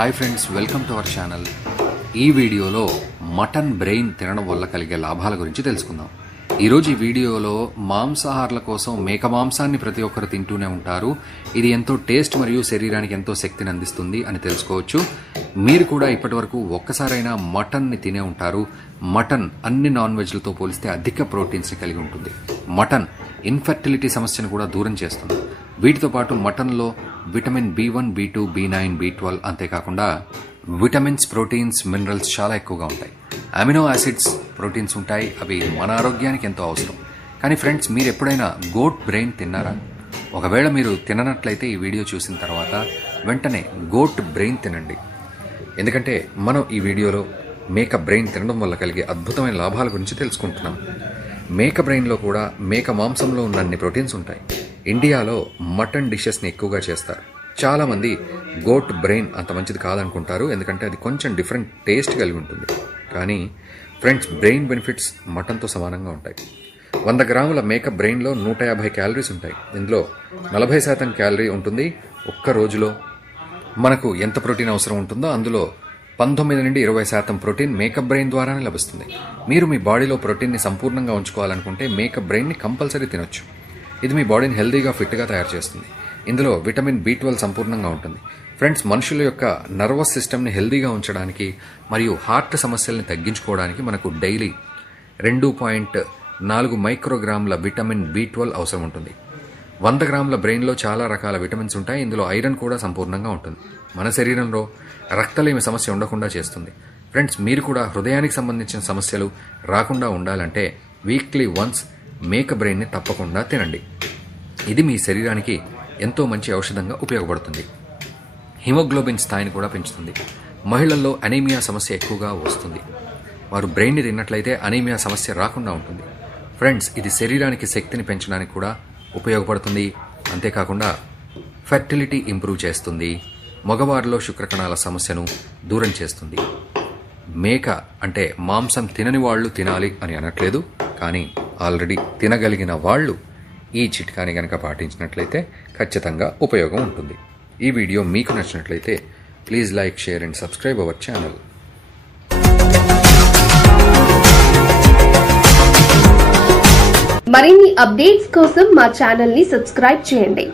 Hi friends, welcome to our channel. ఈ వీడియోలో mutton brain తినడం వల్ల కలిగే లాభాల గురించి తెలుసుకుందాం. ఈరోజు ఈ వీడియోలో మాంసాహారుల కోసం మేక మాంసాన్ని ప్రతి ఒక్కరు తింటూనే ఉంటారు. ఇది ఎంతో టేస్ట్ మరియు శరీరానికి ఎంతో శక్తిని అందిస్తుంది అని తెలుసుకోవచ్చు. మీరు కూడా ఇప్పటి వరకు ఒక్కసారైనా మటన్ని తినే ఉంటారు. మటన్ అన్ని నాన్ వెజ్లతో పోలిస్తే అధిక ప్రోటీన్స్ ని కలిగి ఉంటుంది. మటన్ ఇన్ఫర్టిలిటీ సమస్యను కూడా దూరం చేస్తుంది. వీటితో పాటు మటన్లో vitamin B1, B2, B9, B12 అంతేకాకుండా విటమిన్స్, ప్రోటీన్స్, మినరల్స్ చాలా ఎక్కువగా ఉంటాయి. అమినో యాసిడ్స్, ప్రోటీన్స్ ఉంటాయి. అవి మన ఆరోగ్యానికి ఎంతో అవసరం. కానీ ఫ్రెండ్స్, మీరు ఎప్పుడైనా గోట్ బ్రెయిన్ తిన్నారా? ఒకవేళ మీరు తిననట్లయితే ఈ వీడియో చూసిన తర్వాత వెంటనే గోట్ బ్రెయిన్ తినండి. ఎందుకంటే మనం ఈ వీడియోలో మేక బ్రెయిన్ తినడం వల్ల కలిగే అద్భుతమైన లాభాల గురించి తెలుసుకుంటున్నాం. మేక బ్రెయిన్లో కూడా మేక మాంసంలో ఉన్న అన్ని ప్రోటీన్స్ ఉంటాయి. ఇండియాలో మటన్ డిషెస్ని ఎక్కువగా చేస్తారు. చాలామంది గోట్ బ్రెయిన్ అంత మంచిది కాదనుకుంటారు, ఎందుకంటే అది కొంచెం డిఫరెంట్ టేస్ట్ కలిగి ఉంటుంది. కానీ ఫ్రెండ్స్, బ్రెయిన్ బెనిఫిట్స్ మటన్తో సమానంగా ఉంటాయి. 100 గ్రాముల మేక బ్రెయిన్లో 150 క్యాలరీస్ ఉంటాయి. ఇందులో 40% క్యాలరీ ఉంటుంది. ఒక్క రోజులో మనకు ఎంత ప్రోటీన్ అవసరం ఉంటుందో అందులో 19 నుండి 20% ప్రోటీన్ మేక బ్రెయిన్ ద్వారానే లభిస్తుంది. మీరు మీ బాడీలో ప్రోటీన్ని సంపూర్ణంగా ఉంచుకోవాలనుకుంటే మేక బ్రెయిన్ని కంపల్సరీ తినొచ్చు. ఇది మీ బాడీని హెల్దీగా, ఫిట్గా తయారు చేస్తుంది. ఇందులో విటమిన్ B12 సంపూర్ణంగా ఉంటుంది. ఫ్రెండ్స్, మనుషుల యొక్క నర్వస్ సిస్టమ్ని హెల్దీగా ఉంచడానికి మరియు హార్ట్ సమస్యల్ని తగ్గించుకోవడానికి మనకు డైలీ 2.4 మైక్రోగ్రాముల విటమిన్ B12 అవసరం ఉంటుంది. 100 గ్రాముల బ్రెయిన్లో చాలా రకాల విటమిన్స్ ఉంటాయి. ఇందులో ఐరన్ కూడా సంపూర్ణంగా ఉంటుంది. మన శరీరంలో రక్తలేమి సమస్య ఉండకుండా చేస్తుంది. ఫ్రెండ్స్, మీరు కూడా హృదయానికి సంబంధించిన సమస్యలు రాకుండా ఉండాలంటే వీక్లీ వన్స్ మేక బ్రెయిన్ని తప్పకుండా తినండి. ఇది మీ శరీరానికి ఎంతో మంచి ఔషధంగా ఉపయోగపడుతుంది. హిమోగ్లోబిన్ స్థాయిని కూడా పెంచుతుంది. మహిళల్లో అనీమియా సమస్య ఎక్కువగా వస్తుంది. వారు బ్రెయిన్ని తిన్నట్లయితే అనీమియా సమస్య రాకుండా ఉంటుంది. ఫ్రెండ్స్, ఇది శరీరానికి శక్తిని పెంచడానికి కూడా ఉపయోగపడుతుంది. అంతేకాకుండా ఫెర్టిలిటీ ఇంప్రూవ్ చేస్తుంది. మగవారిలో శుక్రకణాల సమస్యను దూరం చేస్తుంది. మేక అంటే మాంసం తినని వాళ్ళు తినాలి అని అనట్లేదు, కానీ ఆల్రెడీ తినగలిగిన వాళ్ళు ఈ చిట్కాని గనక పాటించినట్లయితే ఖచ్చితంగా ఉపయోగం ఉంటుంది. ఈ వీడియో మీకు నచ్చినట్లయితే please like, share and subscribe our channel. మరిన్ని అప్డేట్స్ కోసం మా ఛానల్ ని సబ్స్క్రైబ్ చేయండి.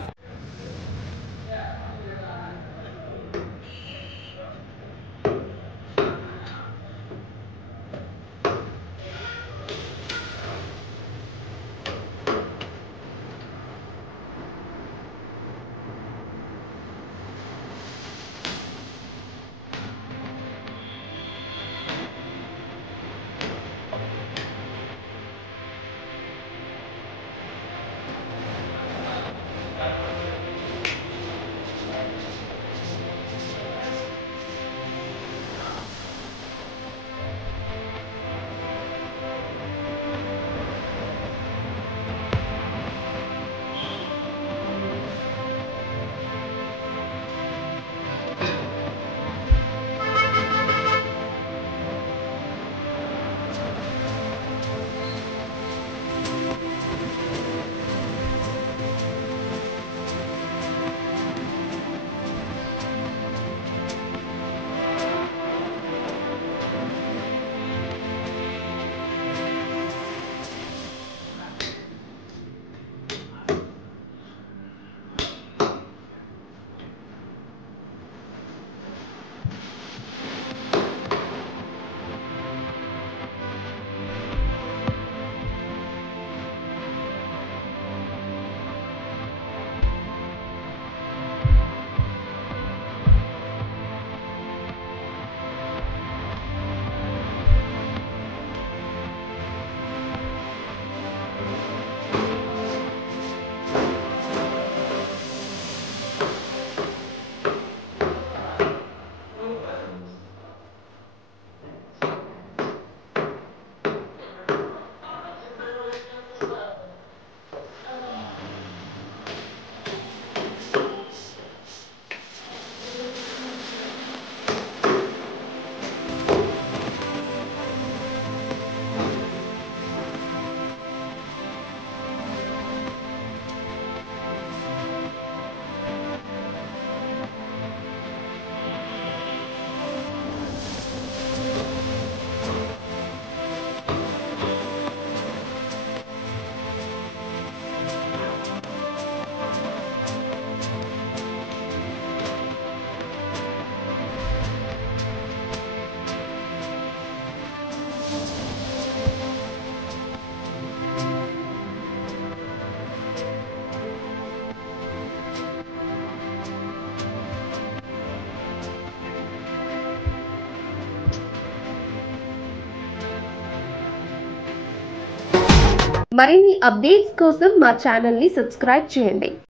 మరిన్ని అప్డేట్స్ కోసం మా ఛానల్ని సబ్స్క్రైబ్ చేయండి.